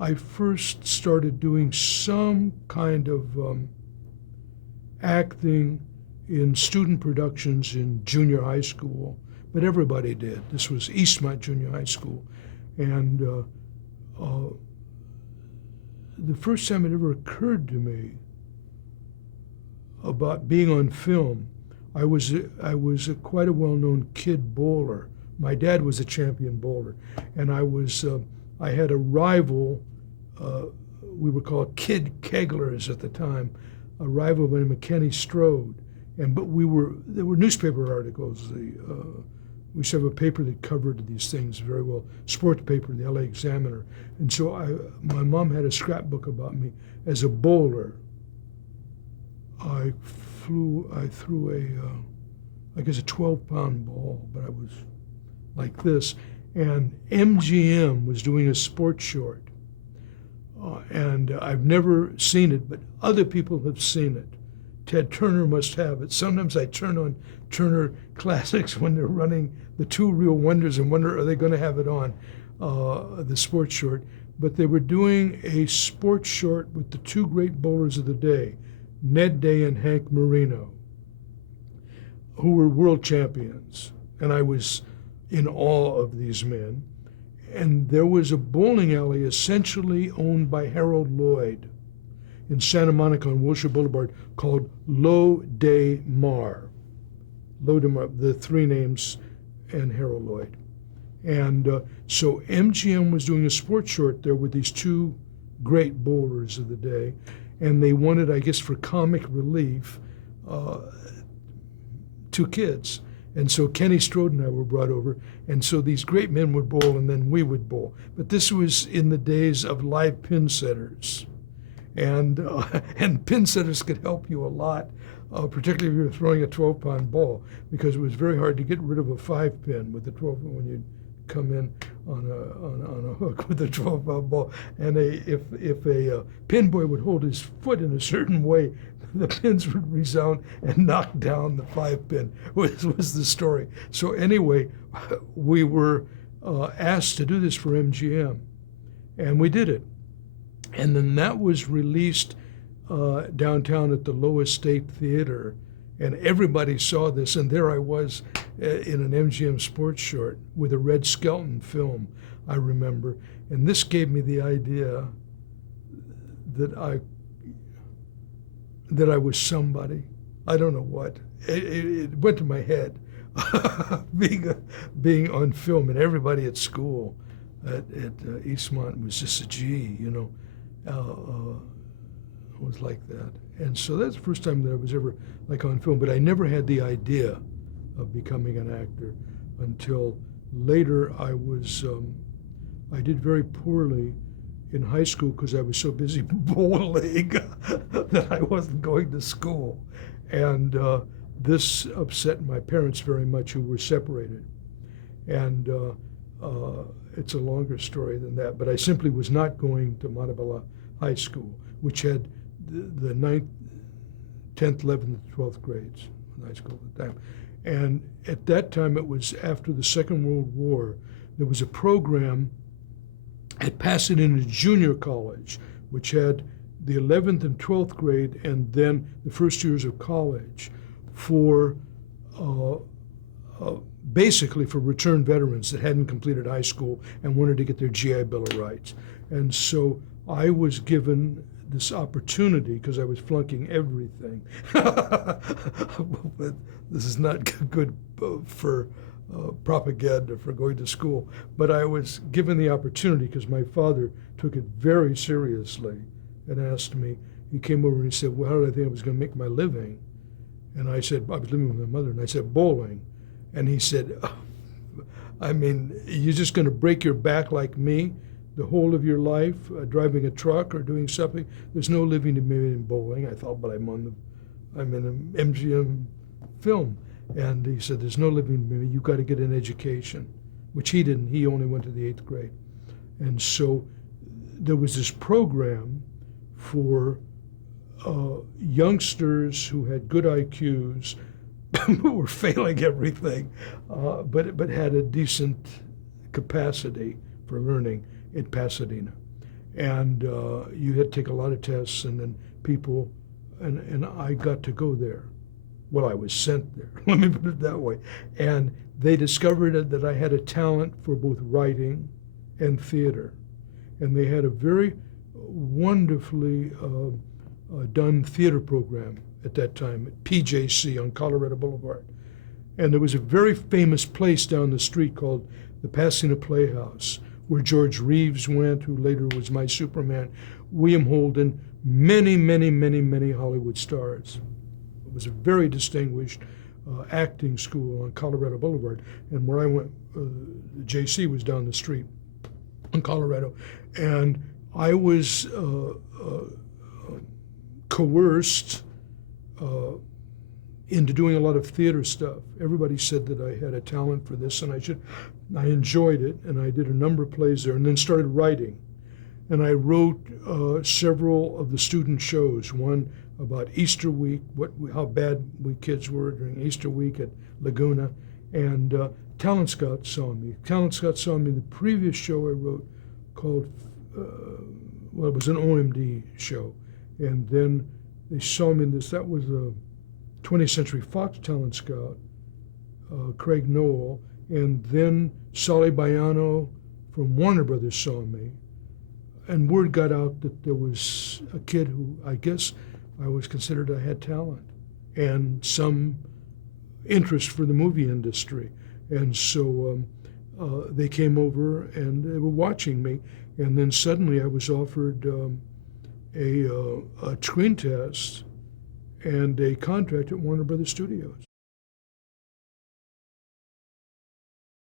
I first started doing some kind of acting in student productions in junior high school, but everybody did. This was Eastmont Junior High School. And the first time it ever occurred to me about being on film, I was quite a well-known kid bowler. My dad was a champion bowler, and I had a rival. We were called kid kegglers at the time. A rival named Kenny Strode, but there were newspaper articles. We used to have a paper that covered these things very well, sports paper, the LA Examiner. And so my mom had a scrapbook about me as a bowler. I threw I guess a 12-pound ball, but I was like this. And MGM was doing a sports short. And I've never seen it, but other people have seen it. Ted Turner must have it. Sometimes I turn on Turner Classics when they're running the Two Real Wonders and wonder, are they going to have it on, the sports short. But they were doing a sports short with the two great bowlers of the day, Ned Day and Hank Marino, who were world champions. And I was in awe of these men. And there was a bowling alley essentially owned by Harold Lloyd in Santa Monica on Wilshire Boulevard called Lo De Mar. Lo De Mar, the three names, and Harold Lloyd. And so MGM was doing a sports short there with these two great bowlers of the day. And they wanted, I guess, for comic relief, two kids. And so Kenny Strode and I were brought over, and so these great men would bowl, and then we would bowl. But this was in the days of live pin setters, and pin setters could help you a lot, particularly if you were throwing a 12-pound ball, because it was very hard to get rid of a 5-pin with the 12 when you'd come in on a hook with a 12-pound ball. And if a pin boy would hold his foot in a certain way, the pins would resound and knock down the 5-pin, was the story. So anyway, we were asked to do this for MGM, and we did it. And then that was released downtown at the Lower State Theater, and everybody saw this, and there I was in an MGM sports short with a Red Skelton film, I remember. And this gave me the idea that I was somebody. I don't know what. It went to my head, being on film, and everybody at school at Eastmont was just a G, was like that. And so that's the first time that I was ever like on film, but I never had the idea of becoming an actor until later. I did very poorly in high school because I was so busy bowling that I wasn't going to school. And this upset my parents very much, who were separated. And it's a longer story than that, but I simply was not going to Montebello High School, which had the 9th, 10th, 11th, and 12th grades, high school at the time. And at that time, it was after the Second World War. There was a program at Pasadena Junior College, which had the 11th and 12th grade and then the first years of college for basically for returned veterans that hadn't completed high school and wanted to get their GI Bill of Rights. And so I was given this opportunity because I was flunking everything. But this is not good for propaganda for going to school. But I was given the opportunity because my father took it very seriously and asked me. He came over and he said, well, how did I think I was going to make my living? And I said, I was living with my mother, and I said, bowling. And he said, I mean, you're just going to break your back like me the whole of your life, driving a truck or doing something? There's no living to be made in bowling. I thought, but I'm in an MGM film. And he said, there's no living to be made. You've got to get an education, which he didn't. He only went to the 8th grade. And so there was this program for youngsters who had good IQs, who were failing everything, but had a decent capacity for learning in Pasadena. and you had to take a lot of tests, and then people, and I got to go there. Well, I was sent there, let me put it that way. And they discovered that I had a talent for both writing and theater. And they had a very wonderfully done theater program at that time at PJC on Colorado Boulevard. And there was a very famous place down the street called the Pasadena Playhouse, where George Reeves went, who later was my Superman, William Holden, many, many, many, many Hollywood stars. It was a very distinguished acting school on Colorado Boulevard. And where I went, the JC was down the street in Colorado. And I was coerced into doing a lot of theater stuff. Everybody said that I had a talent for this, and I enjoyed it, and I did a number of plays there, and then started writing. And I wrote several of the student shows, one about Easter week, how bad we kids were during Easter week at Laguna, and Talent Scout saw me. Talent Scout saw me in the previous show I wrote called, well, it was an OMD show, and then they saw me in this. That was a 20th Century Fox Talent Scout, Craig Noel, and then Solly Baiano from Warner Brothers saw me, and word got out that there was a kid who I guess I was considered I had talent and some interest for the movie industry. And so they came over and they were watching me, and then suddenly I was offered a screen test and a contract at Warner Brothers Studios.